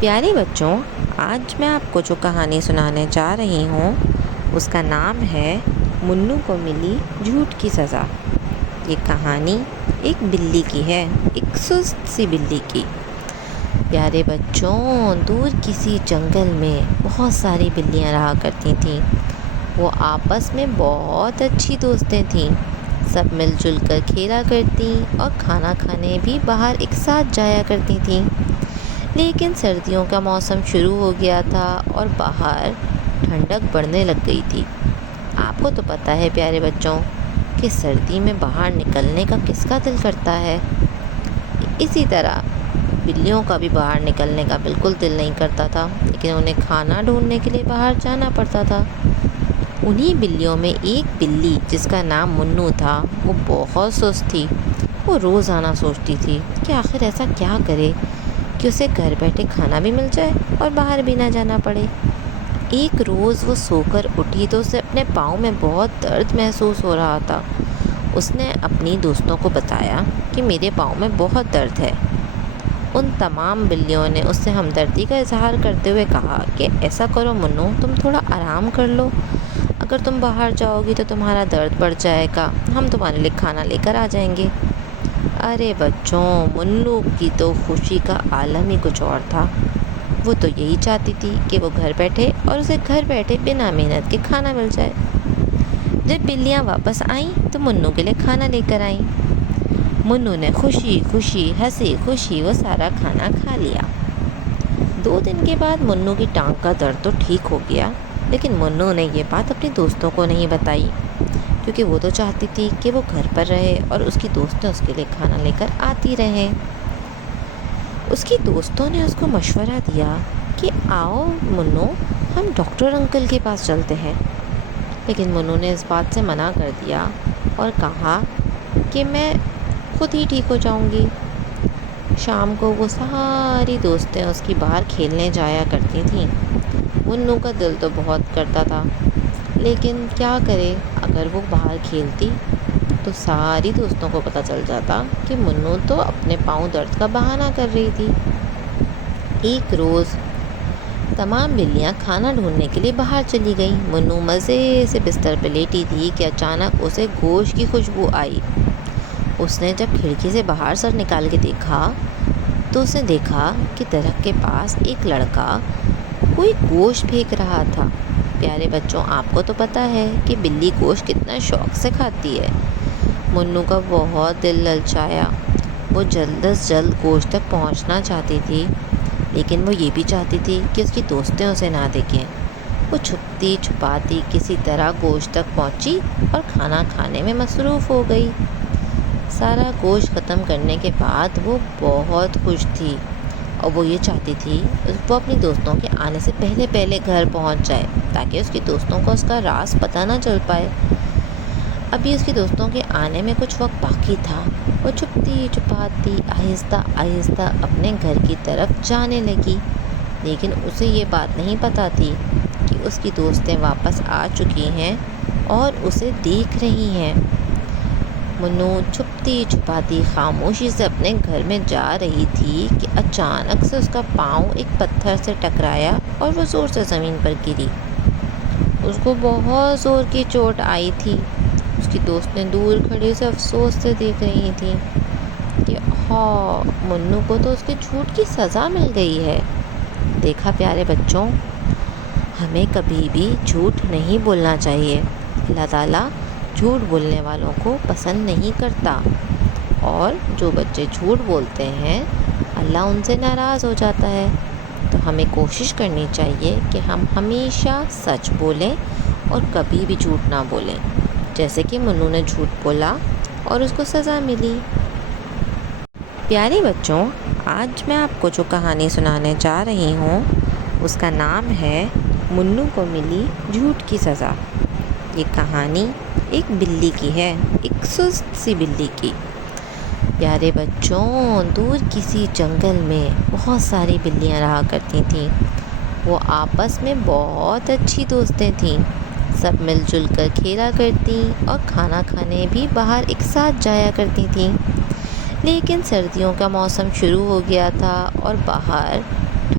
پیارے بچوں، آج میں آپ کو جو کہانی سنانے جا رہی ہوں اس کا نام ہے منو کو ملی جھوٹ کی سزا۔ یہ کہانی ایک بلی کی ہے، ایک سست سی بلی کی۔ پیارے بچوں، دور کسی جنگل میں بہت ساری بلیاں رہا کرتی تھیں۔ وہ آپس میں بہت اچھی دوستیں تھیں، سب مل جل کر کھیلا کرتی اور کھانا کھانے بھی باہر ایک ساتھ جایا کرتی تھیں۔ لیکن سردیوں کا موسم شروع ہو گیا تھا اور باہر ٹھنڈک بڑھنے لگ گئی تھی۔ آپ کو تو پتہ ہے پیارے بچوں کہ سردی میں باہر نکلنے کا کس کا دل کرتا ہے۔ اسی طرح بلیوں کا بھی باہر نکلنے کا بالکل دل نہیں کرتا تھا، لیکن انہیں کھانا ڈھونڈنے کے لیے باہر جانا پڑتا تھا۔ انہی بلیوں میں ایک بلی جس کا نام منو تھا، وہ بہت سست تھی۔ وہ روزانہ سوچتی تھی کہ آخر ایسا کیا کرے کہ اسے گھر بیٹھے کھانا بھی مل جائے اور باہر بھی نہ جانا پڑے۔ ایک روز وہ سو کر اٹھی تو اسے اپنے پاؤں میں بہت درد محسوس ہو رہا تھا۔ اس نے اپنی دوستوں کو بتایا کہ میرے پاؤں میں بہت درد ہے۔ ان تمام بلیوں نے اس سے ہمدردی کا اظہار کرتے ہوئے کہا کہ ایسا کرو منو، تم تھوڑا آرام کر لو۔ اگر تم باہر جاؤ گی تو تمہارا درد بڑھ جائے گا، ہم تمہارے لیے کھانا لے کر آ جائیں گے۔ ارے بچوں، منو کی تو خوشی کا عالم ہی کچھ اور تھا۔ وہ تو یہی چاہتی تھی کہ وہ گھر بیٹھے اور اسے گھر بیٹھے بنا محنت کے کھانا مل جائے۔ جب بلیاں واپس آئیں تو منو کے لیے کھانا لے کر آئیں۔ منو نے خوشی خوشی ہنسی خوشی وہ سارا کھانا کھا لیا۔ 2 دن کے بعد منو کی ٹانگ کا درد تو ٹھیک ہو گیا، لیکن منو نے یہ بات اپنی دوستوں کو نہیں بتائی، کیونکہ وہ تو چاہتی تھی کہ وہ گھر پر رہے اور اس کی دوستیں اس کے لیے کھانا لے کر آتی رہیں۔ اس کی دوستوں نے اس کو مشورہ دیا کہ آؤ منو، ہم ڈاکٹر انکل کے پاس چلتے ہیں، لیکن منو نے اس بات سے منع کر دیا اور کہا کہ میں خود ہی ٹھیک ہو جاؤں گی۔ شام کو وہ ساری دوستیں اس کی باہر کھیلنے جایا کرتی تھیں۔ منو کا دل تو بہت کرتا تھا، لیکن کیا کرے، اگر وہ باہر کھیلتی تو ساری دوستوں کو پتہ چل جاتا کہ منو تو اپنے پاؤں درد کا بہانہ کر رہی تھی۔ ایک روز تمام بلیاں کھانا ڈھونڈنے کے لیے باہر چلی گئیں۔ منو مزے سے بستر پہ لیٹی تھی کہ اچانک اسے گوشت کی خوشبو آئی۔ اس نے جب کھڑکی سے باہر سر نکال کے دیکھا تو اس نے دیکھا کہ درخت کے پاس ایک لڑکا کوئی گوشت پھینک رہا تھا۔ پیارے بچوں، آپ کو تو پتہ ہے کہ بلی گوشت کتنا شوق سے کھاتی ہے۔ منو کا بہت دل للچایا۔ وہ جلد از جلد گوشت تک پہنچنا چاہتی تھی، لیکن وہ یہ بھی چاہتی تھی کہ اس کی دوستیں اسے نہ دیکھیں۔ وہ چھپتی چھپاتی کسی طرح گوشت تک پہنچی اور کھانا کھانے میں مصروف ہو گئی۔ سارا گوشت ختم کرنے کے بعد وہ بہت خوش تھی اور وہ یہ چاہتی تھی وہ اپنی دوستوں کے آنے سے پہلے پہلے گھر پہنچ جائے، تاکہ اس کی دوستوں کو اس کا راز پتہ نہ چل پائے۔ ابھی اس کی دوستوں کے آنے میں کچھ وقت باقی تھا۔ وہ چھپتی چھپاتی آہستہ آہستہ اپنے گھر کی طرف جانے لگی، لیکن اسے یہ بات نہیں پتہ تھی کہ اس کی دوستیں واپس آ چکی ہیں اور اسے دیکھ رہی ہیں۔ منو چھپتی چھپاتی خاموشی سے اپنے گھر میں جا رہی تھی کہ اچانک سے اس کا پاؤں ایک پتھر سے ٹکرایا اور وہ زور سے زمین پر گری۔ اس کو بہت زور کی چوٹ آئی تھی۔ اس کی دوستیں دور کھڑی اسے افسوس سے دیکھ رہی تھیں کہ ہاں، منو کو تو اس کے جھوٹ کی سزا مل گئی ہے۔ دیکھا پیارے بچوں، ہمیں کبھی بھی جھوٹ نہیں بولنا چاہیے۔ اللہ تعالیٰ جھوٹ بولنے والوں کو پسند نہیں کرتا، اور جو بچے جھوٹ بولتے ہیں اللہ ان سے ناراض ہو جاتا ہے۔ تو ہمیں کوشش کرنی چاہیے کہ ہم ہمیشہ سچ بولیں اور کبھی بھی جھوٹ نہ بولیں، جیسے کہ منو نے جھوٹ بولا اور اس کو سزا ملی۔ پیارے بچوں، آج میں آپ کو جو کہانی سنانے جا رہی ہوں اس کا نام ہے منو کو ملی جھوٹ کی سزا۔ یہ کہانی ایک بلی کی ہے، ایک سست سی بلی کی۔ پیارے بچوں، دور کسی جنگل میں بہت ساری بلیاں رہا کرتی تھیں۔ وہ آپس میں بہت اچھی دوستیں تھیں، سب مل جل کر کھیلا کرتی اور کھانا کھانے بھی باہر ایک ساتھ جایا کرتی تھیں۔ لیکن سردیوں کا موسم شروع ہو گیا تھا اور باہر